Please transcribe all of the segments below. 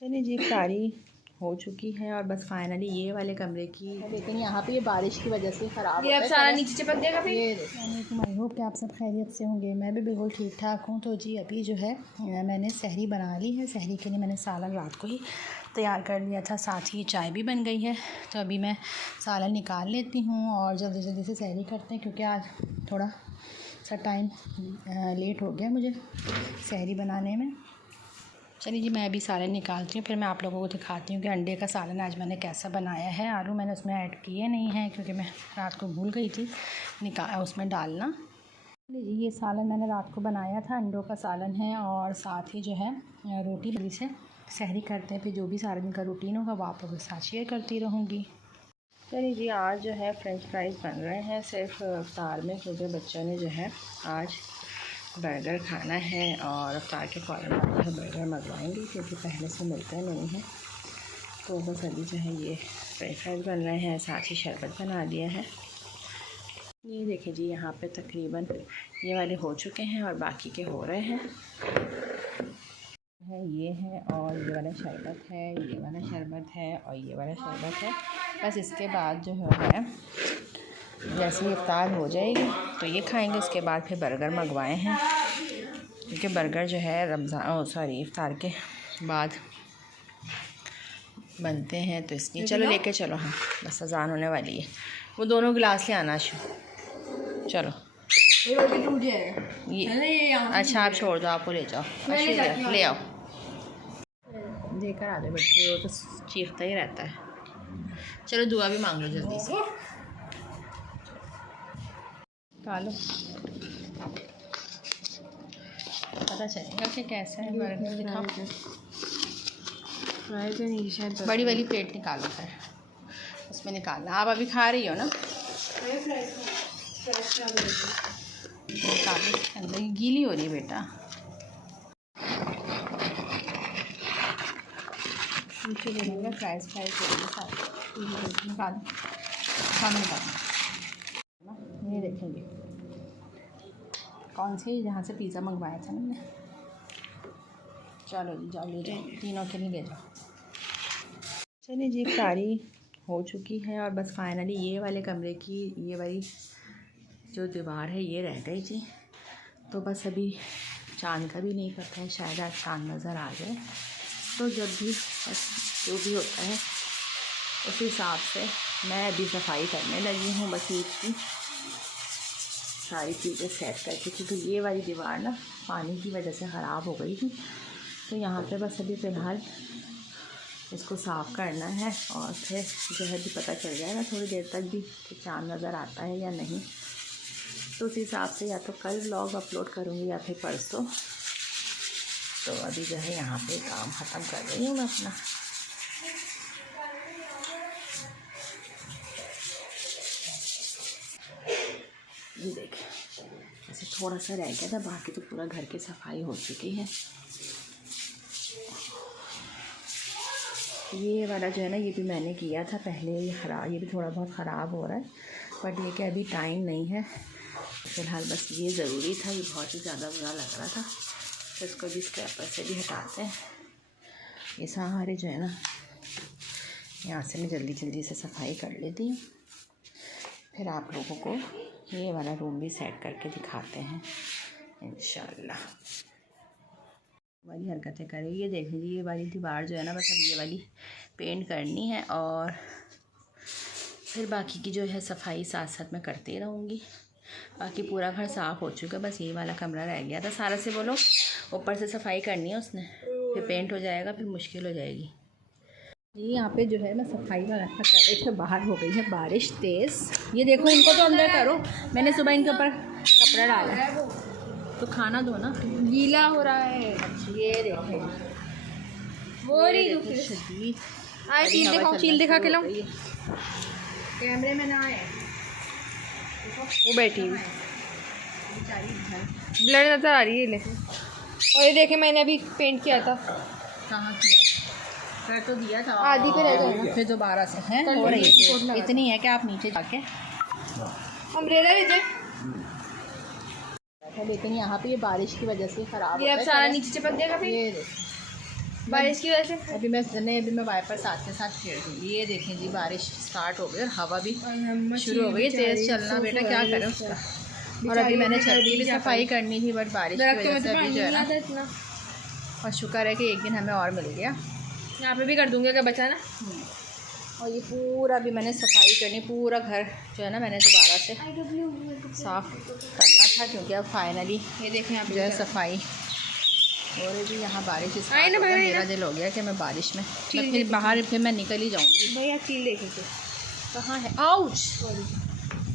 चलिए जी, इफ्तारी हो चुकी है और बस फाइनली ये वाले कमरे की लेकिन यहाँ पे ये बारिश की वजह से ख़राब ये अब सारा नीचे चिपक जाएगा फिर। ये आई होप कि आप सब खैरियत से होंगे। मैं भी बिल्कुल ठीक ठाक हूँ। तो जी अभी जो है मैंने सहरी बना ली है। सहरी के लिए मैंने सालन रात को ही तैयार कर लिया था, साथ ही चाय भी बन गई है। तो अभी मैं सालन निकाल लेती हूँ और जल्दी जल्दी से सहरी करते हैं, क्योंकि आज थोड़ा सा टाइम लेट हो गया मुझे सहरी बनाने में। चलिए जी, मैं अभी सालन निकालती हूँ, फिर मैं आप लोगों को दिखाती हूँ कि अंडे का सालन आज मैंने कैसा बनाया है। आलू मैंने उसमें ऐड किए नहीं हैं, क्योंकि मैं रात को भूल गई थी उसमें डालना। चलिए जी, ये सालन मैंने रात को बनाया था, अंडों का सालन है। और साथ ही जो है रोटी जल्दी से सहरी करते हैं, फिर जो भी सारे दिन का रूटीन होगा वो आप लोगों के साथ शेयर करती रहूँगी। चलिए जी, आज जो है फ्रेंच फ्राइज़ बन रहे हैं सिर्फ इफ्तार में, क्योंकि बच्चों ने जो है आज बर्गर खाना है और अफ्तार के फ़ौरन बाद जो है बर्गर मंगवाएंगे, क्योंकि पहले से मिलते नहीं हैं। तो बस अभी जो है ये फ्रेंच फ्राइज़ बन रहे हैं, साथ ही शरबत बना दिया है। ये देखिए जी, यहाँ पे तकरीबन ये वाले हो चुके हैं और बाकी के हो रहे हैं। ये है और ये वाला शरबत है, ये वाला शरबत है और ये वाला शरबत है। बस इसके बाद जो है जैसे ही इफ्तार हो जाएगी तो ये खाएंगे। इसके बाद फिर बर्गर मंगवाए हैं, क्योंकि बर्गर जो है इफ्तार के बाद बनते हैं, तो इसलिए चलो लेके चलो। हाँ बस अजान होने वाली है। वो दोनों गिलास ले आना चलो। ये अच्छा आप छोड़ दो, आपको ले जाओ। अच्छा ले आओ, देकर आ जाओ बच्चे, वो तो चीखता ही रहता है। चलो दुआ भी मांग लो जल्दी से, कालो पता चलेगा कि कैसा है बर्गर। दिखाओ बड़ी वाली प्लेट निकालो, फिर उसमें निकालना। आप अभी खा रही हो ना, निकालो। अंदर गीली हो रही है बेटा, नीचे बनेगा फ्राइज़ हो रही है सारी। निकालो, खाना निकालो। ये देखेंगे कौन सी जहाँ से पिज़्ज़ा मंगवाया था मैंने। चलो जी, जाओ ले जाओ, तीनों के लिए ले जाओ। चलिए जी, इफ्तारी हो चुकी है और बस फाइनली ये वाले कमरे की ये वाली जो दीवार है ये रह गई थी। तो बस अभी चाँद का भी नहीं पता है, शायद आज चाँद नज़र आ जाए। तो जब भी बस जो भी होता है उस हिसाब से मैं अभी सफाई करने लगी हूँ। बस ईद की सारी चीज़ें सेट करके, क्योंकि ये वाली दीवार ना पानी की वजह से ख़राब हो गई थी। तो यहाँ पे बस अभी फ़िलहाल इसको साफ़ करना है और फिर जो है भी पता चल जाएगा थोड़ी देर तक भी कि चाँद नज़र आता है या नहीं। तो उस हिसाब से या तो कल व्लॉग अपलोड करूँगी या फिर परसों। तो अभी जो है यहाँ पे काम ख़त्म कर रही हूँ मैं अपना। ये देखिए, ऐसे थोड़ा सा रह गया था, बाकी तो पूरा घर की सफाई हो चुकी है। ये वाला जो है ना, ये भी मैंने किया था पहले। ये भी थोड़ा बहुत ख़राब हो रहा है, बट ये कि अभी टाइम नहीं है फ़िलहाल। बस ये ज़रूरी था, ये बहुत ही ज़्यादा बुरा लग रहा था। तो इसको भी स्क्रैपर से भी हटाते हैं। ये सारे जो है ना, यहाँ से मैं जल्दी जल्दी से सफाई कर लेती हूँ, फिर आप लोगों को ये वाला रूम भी सेट करके दिखाते हैं इंशाल्लाह। वाली हरकतें करें। ये देख लीजिए, ये वाली दीवार जो है ना, बस अब ये वाली पेंट करनी है और फिर बाकी की जो है सफाई साथ साथ मैं करती रहूँगी। बाकी पूरा घर साफ़ हो चुका है, बस ये वाला कमरा रह गया था। सारा से बोलो ऊपर से सफाई करनी है उसने, फिर पेंट हो जाएगा, फिर मुश्किल हो जाएगी। ये यहाँ पे जो है मैं सफाई वाला कर बाहर हो गई है बारिश तेज़। ये देखो, इनको तो अंदर करो, मैंने सुबह इनके ऊपर कपड़ा डाला है, तो खाना दो ना, गीला हो रहा है। ये देखें, वो रही शदीद चील दिखाओ, चील दिखा के लाओ, कैमरे में ना आए। वो बैठी हुई ब्लर नज़र आ रही है। ले, और ये देखे मैंने अभी पेंट किया था। कहाँ किया? कर तो दिया था, आधी पे रह जाएगा, फिर दोबारा से हैं हो रही है। इतनी है कि आप नीचे जाके अम्ब्रेला लीजिए। लेकिन यहाँ पे ये बारिश की वजह से ख़राब ये अब सारा नीचे चिपक जाएगा फिर। ये बारिश की वजह से। अभी मैं वाइपर साथ के साथ फेर दूँगी। ये देखें जी बारिश स्टार्ट हो गई और हवा भी शुरू हो गई तेज़ चलना। बेटा क्या करें उसका। और अभी मैंने छत की भी सफाई करनी थी बट बारिश की वजह से अभी जो है ना। और शुक्र है कि एक दिन हमें और मिल गया। यहाँ पे भी कर दूँगी अगर बचा ना। और ये पूरा भी मैंने सफाई करनी, पूरा घर जो है ना मैंने दोबारा से साफ़ करना था क्योंकि अब फाइनली ये देखें आप जो है सफाई। और भी यहाँ बारिश मेरा दिल हो गया कि मैं बारिश में फिर बाहर फिर मैं निकल ही जाऊँगी। भैया चील देखें कहाँ है? आउच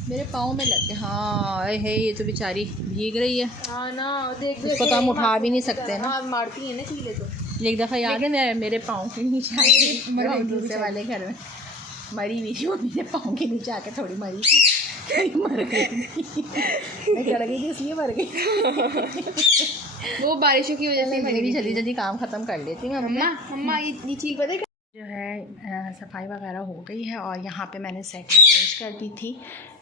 मेरे पाँव में लग गया। हाँ है ये तो बेचारी भीग रही है। हाँ ना देख उसको तो हम उठा भी नहीं सकते ना। मारती है ना चीले तो। एक दफ़ा याद है मेरे पाँव के नीचे आई दूसरे वाले घर में मरी हुई थी। वो मेरे पाँव के नीचे आके थोड़ी मरी थी, मर गई मैं चढ़ गई थी इसलिए मर गई। वो बारिशों की वजह से मेरी जल्दी जल्दी काम ख़त्म कर लेती हूँ। मम्मा ये चील पता है जो है सफाई वगैरह हो गई है और यहाँ पे मैंने सेटिंग चेंज कर दी थी।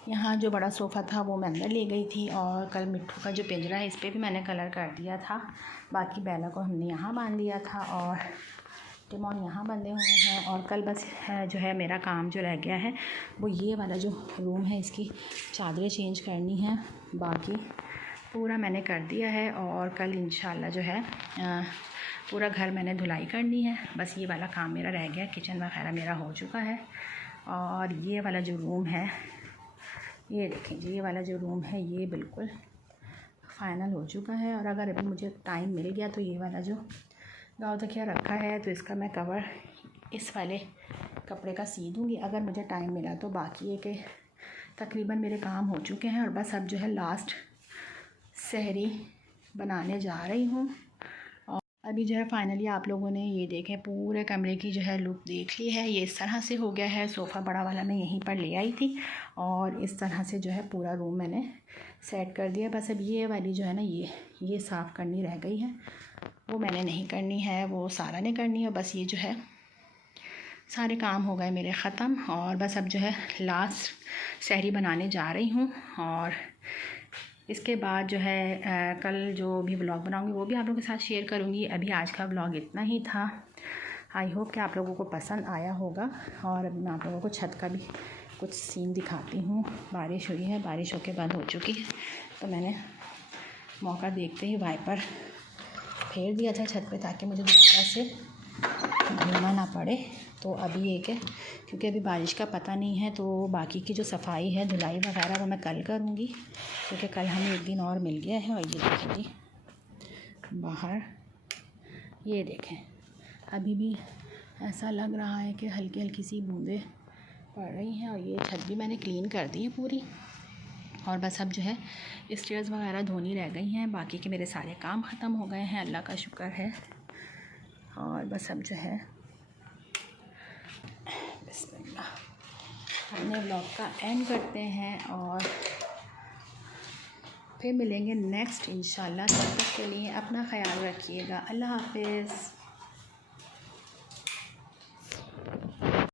यहाँ जो बड़ा सोफ़ा था वो मैं अंदर ले गई थी और कल मिट्टू का जो पिंजरा है इस पर भी मैंने कलर कर दिया था। बाकी बेला को हमने यहाँ बांध दिया था और टिमोन यहाँ बंधे हुए हैं। और कल बस जो है मेरा काम जो रह गया है वो ये वाला जो रूम है इसकी चादरें चेंज करनी है। बाकी पूरा मैंने कर दिया है और कल इंशाल्लाह जो है पूरा घर मैंने धुलाई करनी है। बस ये वाला काम मेरा रह गया। किचन वगैरह मेरा हो चुका है। और ये वाला जो रूम है ये देखें जी, ये वाला जो रूम है ये बिल्कुल फ़ाइनल हो चुका है। और अगर अभी मुझे टाइम मिल गया तो ये वाला जो गाँव तकिया रखा है तो इसका मैं कवर इस वाले कपड़े का सी दूँगी अगर मुझे टाइम मिला तो। बाकी ये कि तकरीबन मेरे काम हो चुके हैं और बस अब जो है लास्ट सहरी बनाने जा रही हूँ। और अभी जो है फाइनली आप लोगों ने ये देखें पूरे कमरे की जो है लुक देख ली है। ये इस तरह से हो गया है। सोफ़ा बड़ा वाला मैं यहीं पर ले आई थी और इस तरह से जो है पूरा रूम मैंने सेट कर दिया। बस अब ये वाली जो है ना ये साफ़ करनी रह गई है, वो मैंने नहीं करनी है, वो सारा ने करनी है। बस ये जो है सारे काम हो गए मेरे ख़त्म और बस अब जो है लास्ट सहरी बनाने जा रही हूँ। और इसके बाद जो है कल जो भी व्लॉग बनाऊँगी वो भी आप लोगों के साथ शेयर करूँगी। अभी आज का व्लॉग इतना ही था। आई होप कि आप लोगों को पसंद आया होगा। और अभी मैं आप लोगों को छत का भी कुछ सीन दिखाती हूँ। बारिश हुई है, बारिश होके बंद हो चुकी है तो मैंने मौका देखते ही वाइपर फेर दिया था छत पे ताकि मुझे दोबारा से घूमना ना पड़े। तो अभी एक है क्योंकि अभी बारिश का पता नहीं है तो बाकी की जो सफाई है धुलाई वगैरह वो मैं कल करूँगी क्योंकि कल हमें एक दिन और मिल गया है। और ये देखें जी बाहर, ये देखें अभी भी ऐसा लग रहा है कि हल्की हल्की सी बूंदें पड़ रही हैं। और ये छत भी मैंने क्लीन कर दी है पूरी। और बस अब जो है स्टेयर्स वगैरह धोनी रह गई हैं। बाकी के मेरे सारे काम ख़त्म हो गए हैं, अल्लाह का शुक्र है। और बस अब जो है बिस्मिल्लाह हमने व्लॉग का एंड करते हैं और फिर मिलेंगे नेक्स्ट इंशाल्लाह। तब तक के लिए अपना ख्याल रखिएगा। अल्लाह हाफ़िज़।